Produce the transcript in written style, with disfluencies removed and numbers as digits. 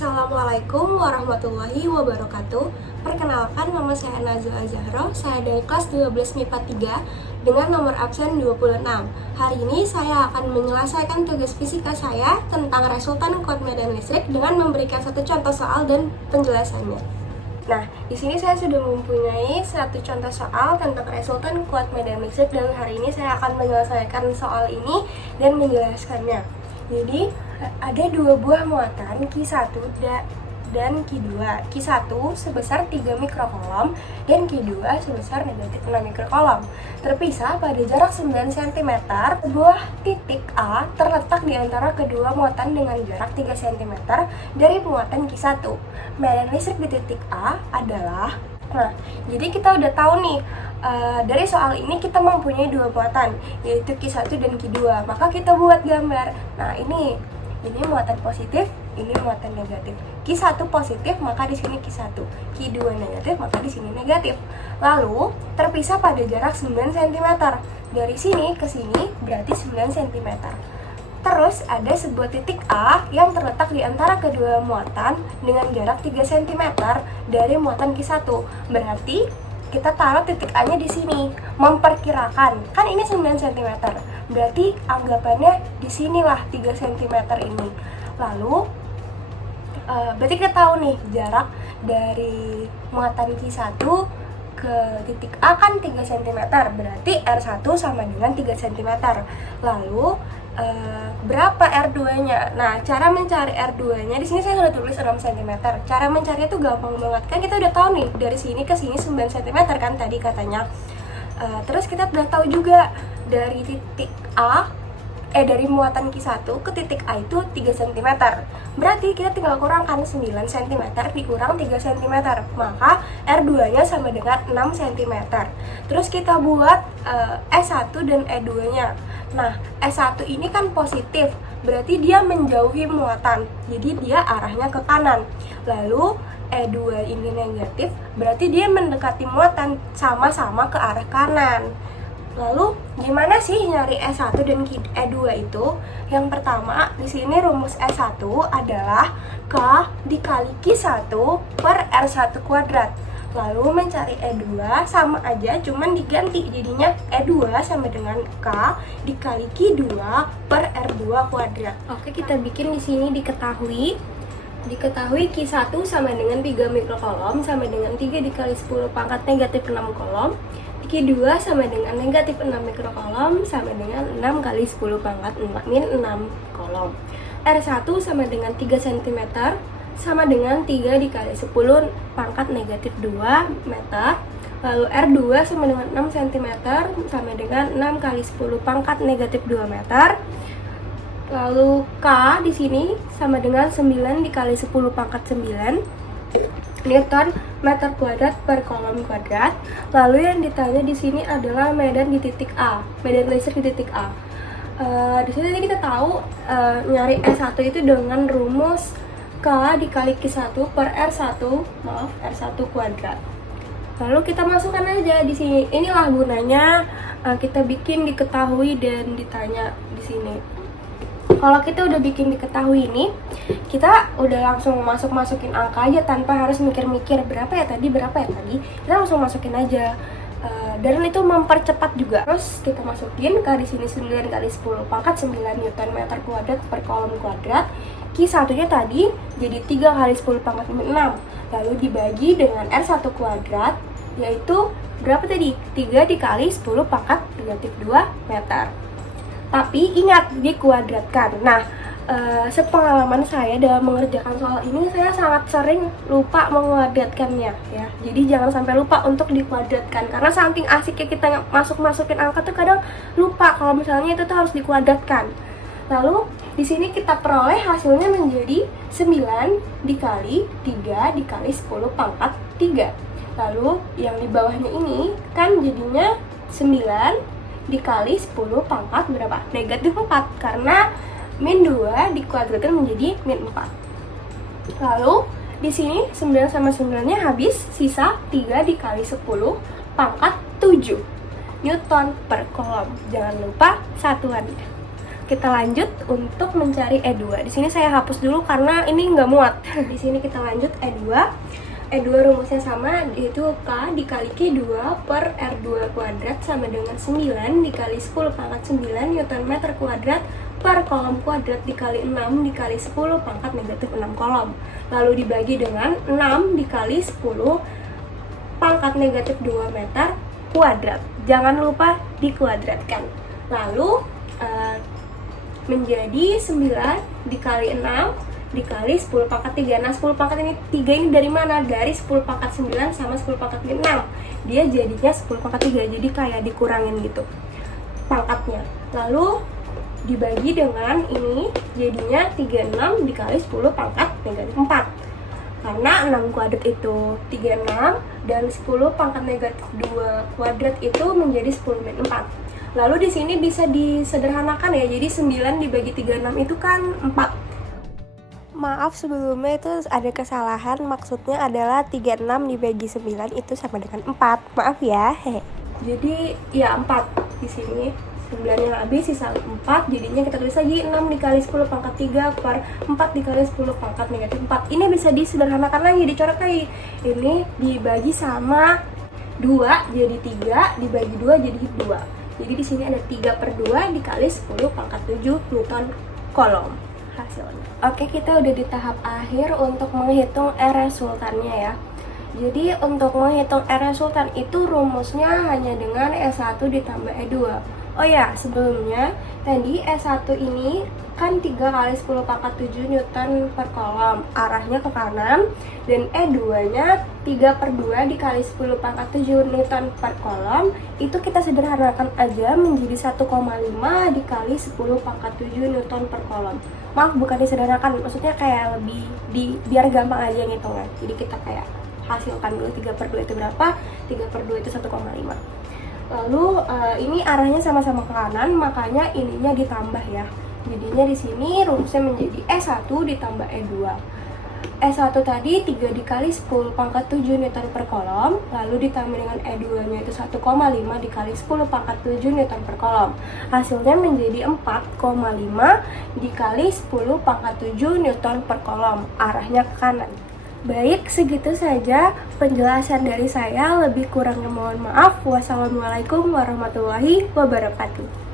Assalamualaikum warahmatullahi wabarakatuh. Perkenalkan, nama saya Nazwa Azahro. Saya dari kelas 12 MIPA 3 dengan nomor absen 26. Hari ini saya akan menyelesaikan tugas fisika saya tentang resultan kuat medan listrik dengan memberikan satu contoh soal dan penjelasannya. Nah, di sini saya sudah mempunyai satu contoh soal tentang resultan kuat medan listrik dan hari ini saya akan menyelesaikan soal ini dan menjelaskannya. Jadi, ada dua buah muatan Q1 dan Q2. Q1 sebesar 3 mikrokolom dan Q2 sebesar negatif 6 mikrokolom. Terpisah pada jarak 9 cm, sebuah titik A terletak di antara kedua muatan dengan jarak 3 cm dari muatan Q1. Medan listrik di titik A adalah... Nah, jadi kita udah tahu nih, dari soal ini kita mempunyai dua muatan, yaitu Q1 dan Q2. Maka kita buat gambar. Nah, ini muatan positif, ini muatan negatif. Q1 positif, maka di sini Q1. Q2 negatif, maka di sini negatif. Lalu, terpisah pada jarak 9 cm. Dari sini ke sini berarti 9 cm. Terus ada sebuah titik A yang terletak di antara kedua muatan dengan jarak 3 cm dari muatan Q1. Berarti kita taruh titik A-nya di sini. Memperkirakan, kan ini 9 cm. Berarti anggapannya di sinilah 3 cm ini. Lalu berarti kita tahu nih jarak dari muatan Q1 ke titik A kan 3 cm. Berarti R1 sama dengan 3 cm. Lalu berapa R2-nya? Nah, cara mencari R2-nya di sini saya sudah tulis 6 cm. Cara mencarinya tuh gampang banget. Kan kita udah tahu nih, dari sini ke sini 9 cm kan tadi katanya. Terus kita udah tahu juga dari titik A dari muatan Q1 ke titik A itu 3 cm. Berarti kita tinggal kurangkan 9 cm dikurang 3 cm. Maka R2-nya sama dengan 6 cm. Terus kita buat S1 dan E2-nya. Nah, S1 ini kan positif, berarti dia menjauhi muatan. Jadi dia arahnya ke kanan. Lalu E2 ini negatif, berarti dia mendekati muatan, sama-sama ke arah kanan. Lalu gimana sih nyari S1 dan E2 itu? Yang pertama, di sini rumus S1 adalah K dikali Q1 per R1 kuadrat. Lalu mencari E2 sama aja, cuman diganti jadinya E2 sama dengan K dikali Q2 per R2 kuadrat. Oke, kita bikin di sini diketahui Q1 sama dengan 3 mikrokolom sama dengan 3 dikali 10 pangkat negatif 6 kolom. Q2 sama dengan negatif 6 mikrokolom sama dengan 6 kali 10 pangkat min 6 kolom. R1 sama dengan 3 cm sama dengan 3 dikali 10 pangkat negatif 2 meter. Lalu R2 sama dengan 6 cm sama dengan 6 kali 10 pangkat negatif 2 meter. Lalu K di sini sama dengan 9 dikali 10 pangkat 9 Newton meter kuadrat per kolom kuadrat. Lalu yang ditanya di sini adalah medan di titik A, medan listrik di titik A. Di sini kita tahu nyari S1 itu dengan rumus K dikali Q1 per R1 kuadrat. Lalu kita masukkan aja di sini. Inilah gunanya kita bikin diketahui dan ditanya di sini. Kalau kita udah bikin diketahui ini, kita udah langsung masukin angka aja tanpa harus mikir-mikir berapa ya tadi. Kita langsung masukin aja. Dan itu mempercepat juga. Terus kita masukin K di sini 9 kali 10 pangkat 9 Newton meter kuadrat per kolom kuadrat. Q1-nya tadi jadi 3 kali 10 pangkat 6. Lalu dibagi dengan R1 kuadrat, yaitu berapa tadi? 3 dikali 10 pangkat negatif 2 meter. Tapi ingat, dikuadratkan. Nah, sepengalaman saya dalam mengerjakan soal ini, saya sangat sering lupa menguadratkannya ya. Jadi jangan sampai lupa untuk dikuadratkan, karena saking asiknya kita masukin angka tuh kadang lupa kalau misalnya itu tuh harus dikuadratkan. Lalu di sini kita peroleh hasilnya menjadi 9 dikali 3 dikali 10 pangkat 3. Lalu yang di bawahnya ini kan jadinya 9 dikali 10 pangkat berapa? Negatif 4, karena min 2 dikuadratkan menjadi min 4. Lalu di sini 9 sama 9-nya habis, sisa 3 dikali 10 pangkat 7 Newton per kolom. Jangan lupa satuannya. kita lanjut untuk mencari E2. Di sini saya hapus dulu karena ini nggak muat. Di sini kita lanjut E2. E2 rumusnya sama, yaitu K dikali Q2 per R2 kuadrat sama dengan 9 dikali 10 pangkat 9 Newton meter kuadrat per kolom kuadrat dikali 6 dikali 10 pangkat negatif 6 kolom. Lalu dibagi dengan 6 dikali 10 pangkat negatif 2 meter kuadrat. Jangan lupa dikuadratkan. Lalu menjadi 9 dikali 6 dikali 10 pangkat 3. Nah, 10 pangkat 3 ini dari mana? Dari 10 pangkat 9 sama 10 pangkat 6. Dia jadinya 10 pangkat 3. Jadi kayak dikurangin gitu pangkatnya. Lalu dibagi dengan ini jadinya 36 dikali 10 pangkat negatif 4. Karena 6 kuadrat itu 36 dan 10 pangkat negatif 2 kuadrat itu menjadi 10 min 4. Lalu di sini bisa disederhanakan ya. Jadi 9 dibagi 36 itu kan 4. Maaf sebelumnya itu ada kesalahan, maksudnya adalah 36 dibagi 9 itu sama dengan 4. Maaf ya. Jadi ya 4 di sini. 9 yang habis sisa 4, jadinya kita tulis lagi 6 dikali 10 pangkat 3 per 4 dikali 10 pangkat negatif 4. Ini bisa disederhanakan lagi, dicoret lagi. Ini dibagi sama 2 jadi 3, dibagi 2 jadi 2. Jadi di sini ada 3/2 dikali 10 pangkat 7 Newton kolom hasilnya. Oke, kita udah di tahap akhir untuk menghitung R resultannya ya. Jadi untuk menghitung R resultan itu rumusnya hanya dengan S1 ditambah E2. Oh ya, sebelumnya tadi S1 ini kan 3 kali 10 pangkat 7 Newton per kolom, arahnya ke kanan, dan E2 nya 3/2 dikali 10 pangkat 7 Newton per kolom, itu kita sederhanakan aja menjadi 1,5 dikali 10 pangkat 7 Newton per kolom. Maaf, bukan disederhanakan, maksudnya kayak lebih biar gampang aja ngitungnya. Jadi kita kayak hasilkan dulu 3/2 itu berapa, 3/2 itu 1,5. Lalu ini arahnya sama-sama ke kanan, makanya ininya ditambah ya. Jadinya di sini rumusnya menjadi S1 ditambah E2. S1 tadi 3 dikali 10 pangkat 7 Newton per kolom, lalu ditambah dengan E2 nya itu 1,5 dikali 10 pangkat 7 Newton per kolom. Hasilnya menjadi 4,5 dikali 10 pangkat 7 Newton per kolom, arahnya ke kanan. Baik, segitu saja penjelasan dari saya. Lebih kurangnya mohon maaf. Wassalamualaikum warahmatullahi wabarakatuh.